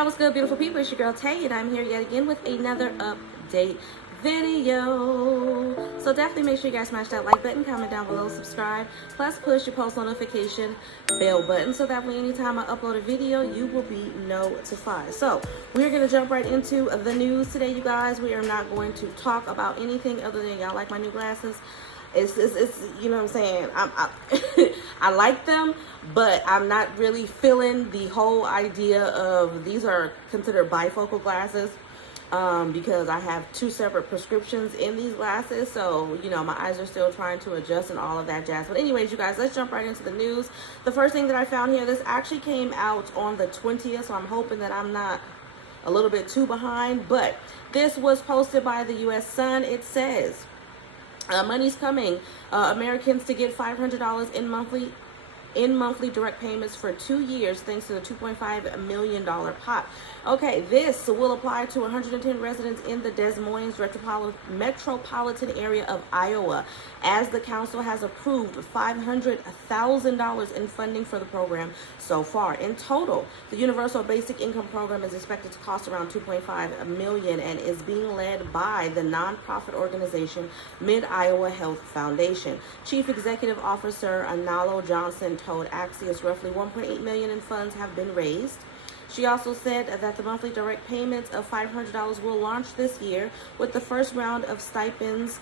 y'all, what's good, beautiful people? It's your girl Tay, and I'm here yet again with another update video. So definitely make sure you guys smash that like button, comment down below, subscribe, plus push your post notification bell button so that way anytime I upload a video, you will be notified. So we're going to jump right into the news today, you guys. We are not going to talk about anything other than y'all like my new glasses. It's you know what I'm saying, I like them, but I'm not really feeling the whole idea of these are considered bifocal glasses, because I have two separate prescriptions in these glasses. So, you know, my eyes are still trying to adjust and all of that jazz. But anyways, you guys, let's jump right into the news. The first thing that I found here, this actually came out on the 20th, so I'm hoping that I'm not a little bit too behind. But this was posted by the U.S. Sun. It says, money's coming. Americans to get $500 in monthly direct payments for 2 years thanks to the $2.5 million pot. Okay, this will apply to 110 residents in the Des Moines metropolitan area of Iowa, as the council has approved $500,000 in funding for the program so far. In total, the Universal Basic Income Program is expected to cost around $2.5 million and is being led by the nonprofit organization Mid-Iowa Health Foundation. Chief Executive Officer Analo Johnson told Axios roughly $1.8 million in funds have been raised. She also said that the monthly direct payments of $500 will launch this year, with the first round of stipends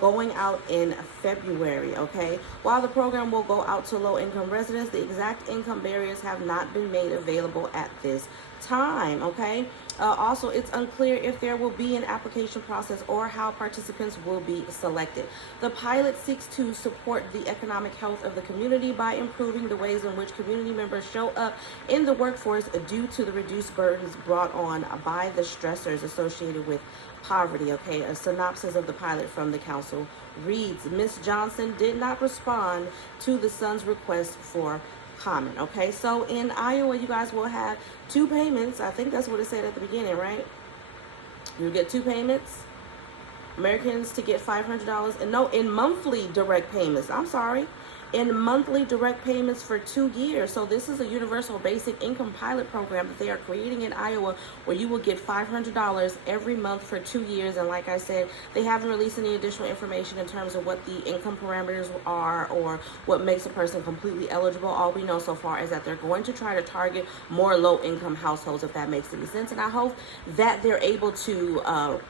going out in February, okay? While the program will go out to low-income residents, the exact income barriers have not been made available at this time, okay? Also, it's unclear if there will be an application process or how participants will be selected. The pilot seeks to support the economic health of the community by improving the ways in which community members show up in the workforce due to the reduced burdens brought on by the stressors associated with poverty. Okay, a synopsis of the pilot from the council reads, Ms. Johnson did not respond to the Sun's request for comment. Okay, so in Iowa, you guys will have two payments. I think that's what it said at the beginning, right? You'll get two payments. Americans to get $500, and no, in monthly direct payments. I'm sorry. In monthly direct payments for 2 years. So this is a universal basic income pilot program that they are creating in Iowa, where you will get $500 every month for 2 years. And like I said, they haven't released any additional information in terms of what the income parameters are or what makes a person completely eligible. All we know so far is that they're going to try to target more low-income households, if that makes any sense. And I hope that they're able to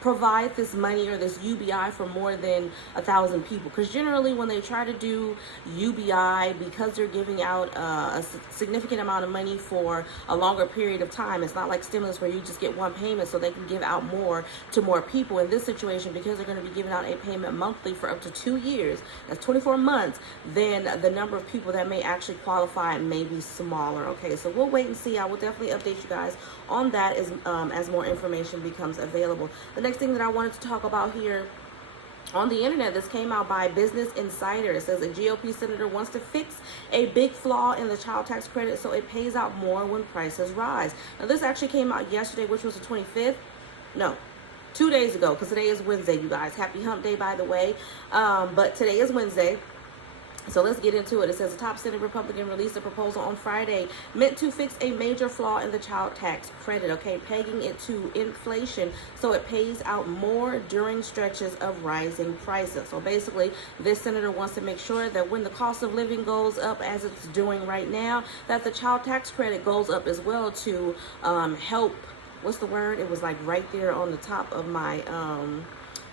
provide this money or this UBI for more than 1,000 people, because generally when they try to do UBI, because they're giving out a significant amount of money for a longer period of time, it's not like stimulus where you just get one payment so they can give out more to more people. In this situation, because they're going to be giving out a payment monthly for up to 2 years, that's 24 months, then the number of people that may actually qualify may be smaller. Okay, so we'll wait and see. I will definitely update you guys on that as more information becomes available. The next thing that I wanted to talk about here on the internet, this came out by Business Insider. It says a GOP senator wants to fix a big flaw in the child tax credit so it pays out more when prices rise. Now, this actually came out yesterday, which was the 25th. No, 2 days ago, because today is Wednesday, you guys. Happy hump day, by the way. But today is Wednesday. So let's get into it. It says a top Senate Republican released a proposal on Friday meant to fix a major flaw in the child tax credit, okay, pegging it to inflation so it pays out more during stretches of rising prices. So basically, this senator wants to make sure that when the cost of living goes up, as it's doing right now, that the child tax credit goes up as well to help, what's the word? It was like right there on the top of my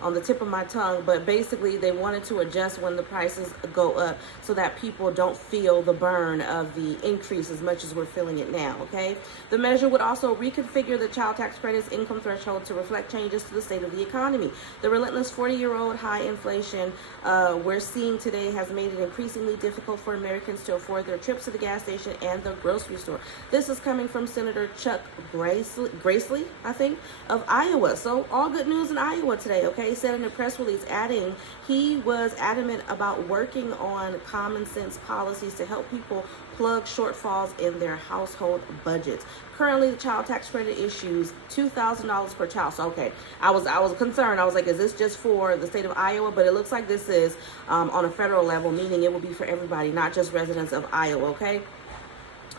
on the tip of my tongue, but basically they wanted to adjust when the prices go up so that people don't feel the burn of the increase as much as we're feeling it now, okay? The measure would also reconfigure the child tax credit's income threshold to reflect changes to the state of the economy. The relentless 40-year-old high inflation we're seeing today has made it increasingly difficult for Americans to afford their trips to the gas station and the grocery store. This is coming from Senator Chuck Grassley, I think, of Iowa. So all good news in Iowa today, okay? He said in a press release, adding he was adamant about working on common sense policies to help people plug shortfalls in their household budgets. Currently, the child tax credit issues $2,000 per child. So, okay, I was concerned. I was like, is this just for the state of Iowa? But it looks like this is on a federal level, meaning it will be for everybody, not just residents of Iowa, okay?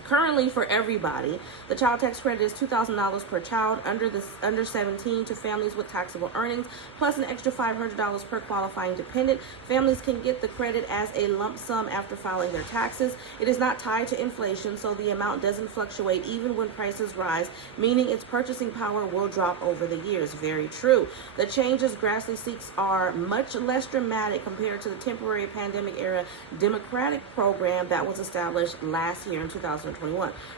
Currently, for everybody, the child tax credit is $2,000 per child under 17 to families with taxable earnings, plus an extra $500 per qualifying dependent. Families can get the credit as a lump sum after filing their taxes. It is not tied to inflation, so the amount doesn't fluctuate even when prices rise, meaning its purchasing power will drop over the years. Very true. The changes Grassley seeks are much less dramatic compared to the temporary pandemic-era Democratic program that was established last year in 2021.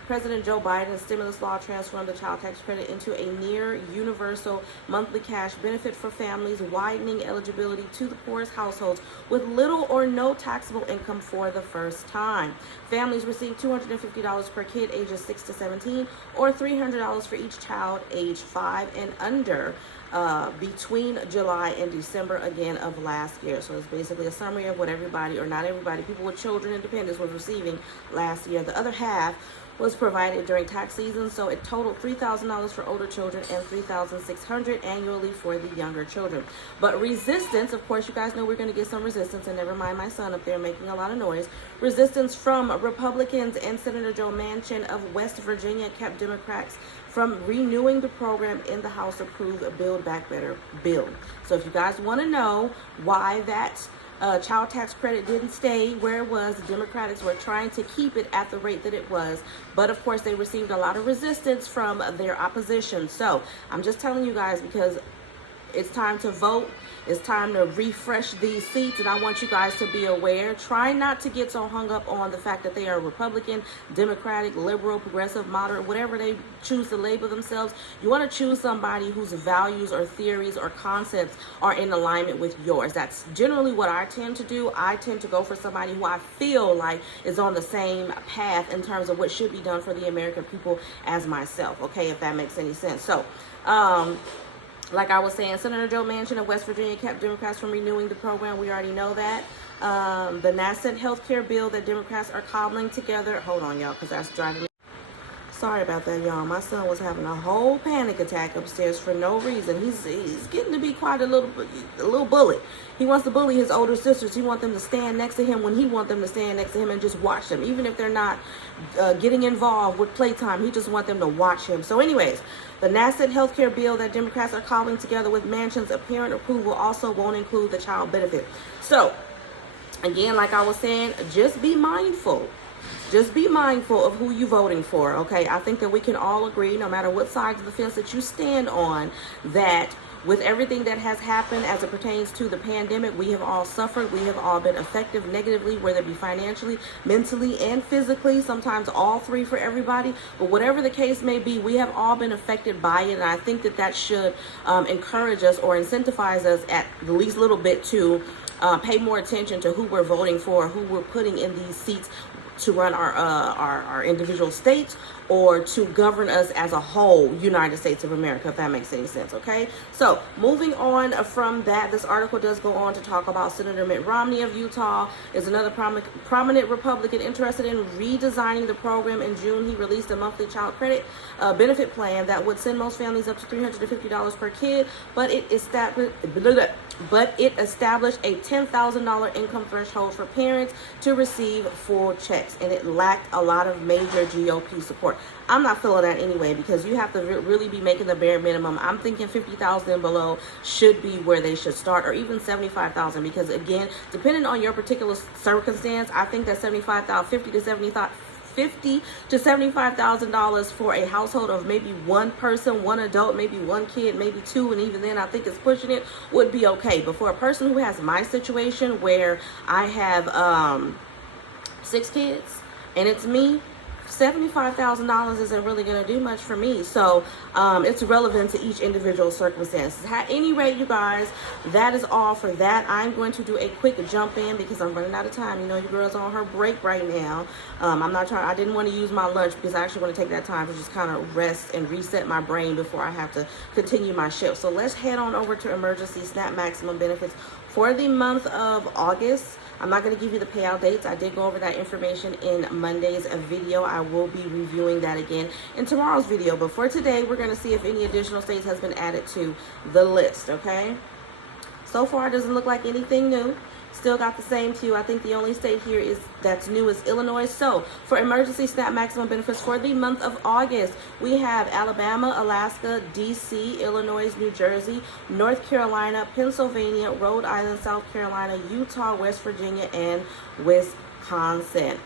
President Joe Biden's stimulus law transformed the child tax credit into a near universal monthly cash benefit for families, widening eligibility to the poorest households with little or no taxable income for the first time. Families receive $250 per kid ages 6 to 17, or $300 for each child aged 5 and under between July and December again of last year. So it's basically a summary of what everybody, or not everybody, people with children and dependents was receiving last year. The other half was provided during tax season, so it totaled $3,000 for older children and $3,600 annually for the younger children. But resistance, of course, you guys know we're going to get some resistance, and never mind my son up there making a lot of noise. Resistance from Republicans and Senator Joe Manchin of West Virginia kept Democrats from renewing the program in the House-approved Build Back Better bill. So if you guys want to know why that child tax credit didn't stay where it was, the Democrats were trying to keep it at the rate that it was, but of course they received a lot of resistance from their opposition. So I'm just telling you guys, because it's time to vote. It's time to refresh these seats, and I want you guys to be aware. Try not to get so hung up on the fact that they are Republican, Democratic, liberal, progressive, moderate, whatever they choose to label themselves. You want to choose somebody whose values or theories or concepts are in alignment with yours. That's generally what I tend to do. I tend to go for somebody who I feel like is on the same path in terms of what should be done for the American people as myself, okay, if that makes any sense. So, like I was saying, Senator Joe Manchin of West Virginia kept Democrats from renewing the program. We already know that. The nascent health care bill that Democrats are cobbling together. Hold on, y'all, because that's driving me. Sorry about that, y'all. My son was having a whole panic attack upstairs for no reason. He's getting to be quite a little bully. He wants to bully his older sisters. He wants them to stand next to him when he wants them to stand next to him and just watch them. Even if they're not getting involved with playtime, he just wants them to watch him. So anyways, the nascent health care bill that Democrats are cobbling together with Manchin's apparent approval also won't include the child benefit. So, again, like I was saying, just be mindful. Just be mindful of who you're voting for, okay? I think that we can all agree, no matter what side of the fence that you stand on, that with everything that has happened as it pertains to the pandemic, we have all suffered. We have all been affected negatively, whether it be financially, mentally, and physically, sometimes all three for everybody. But whatever the case may be, we have all been affected by it. And I think that that should encourage us or incentivize us at the least little bit to pay more attention to who we're voting for, who we're putting in these seats to run our individual states or to govern us as a whole United States of America, if that makes any sense, okay? So moving on from that, this article does go on to talk about Senator Mitt Romney of Utah is another prominent Republican interested in redesigning the program. In June, he released a monthly child credit benefit plan that would send most families up to $350 per kid, but it established a $10,000 income threshold for parents to receive full checks, and it lacked a lot of major GOP support. I'm not feeling that anyway, because you have to really be making the bare minimum. I'm thinking 50,000 and below should be where they should start, or even 75,000, because again, depending on your particular circumstance, I think that $50,000 to $75,000 for a household of maybe one person, one adult, maybe one kid, maybe two, and even then I think it's pushing it, would be okay. But for a person who has my situation where I have 6 kids and it's me, $75,000 isn't really going to do much for me. So it's relevant to each individual circumstance. At any rate, you guys, that is all for that. I'm going to do a quick jump in because I'm running out of time. You know, your girl's on her break right now. I didn't want to use my lunch because I actually want to take that time to just kind of rest and reset my brain before I have to continue my shift. So let's head on over to emergency SNAP maximum benefits for the month of August. I'm not going to give you the payout dates. I did go over that information in Monday's video. I will be reviewing that again in tomorrow's video. But for today, we're going to see if any additional states has been added to the list, okay? So far, it doesn't look like anything new. Still got the same too. I think the only state here that's new is Illinois. So for emergency SNAP maximum benefits for the month of August, we have Alabama, Alaska, DC, Illinois, New Jersey, North Carolina, Pennsylvania, Rhode Island, South Carolina, Utah, West Virginia, and Wisconsin.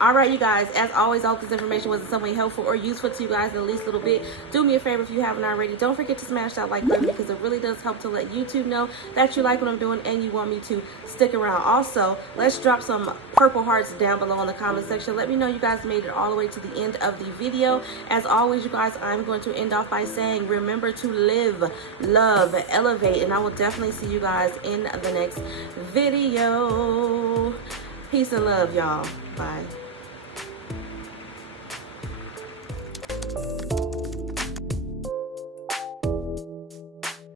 All right, you guys, as always, I hope this information was in some way helpful or useful to you guys in at least a little bit. Do me a favor if you haven't already. Don't forget to smash that like button because it really does help to let YouTube know that you like what I'm doing and you want me to stick around. Also, let's drop some purple hearts down below in the comment section. Let me know you guys made it all the way to the end of the video. As always, you guys, I'm going to end off by saying, remember to live, love, elevate, and I will definitely see you guys in the next video. Peace and love, y'all. Bye.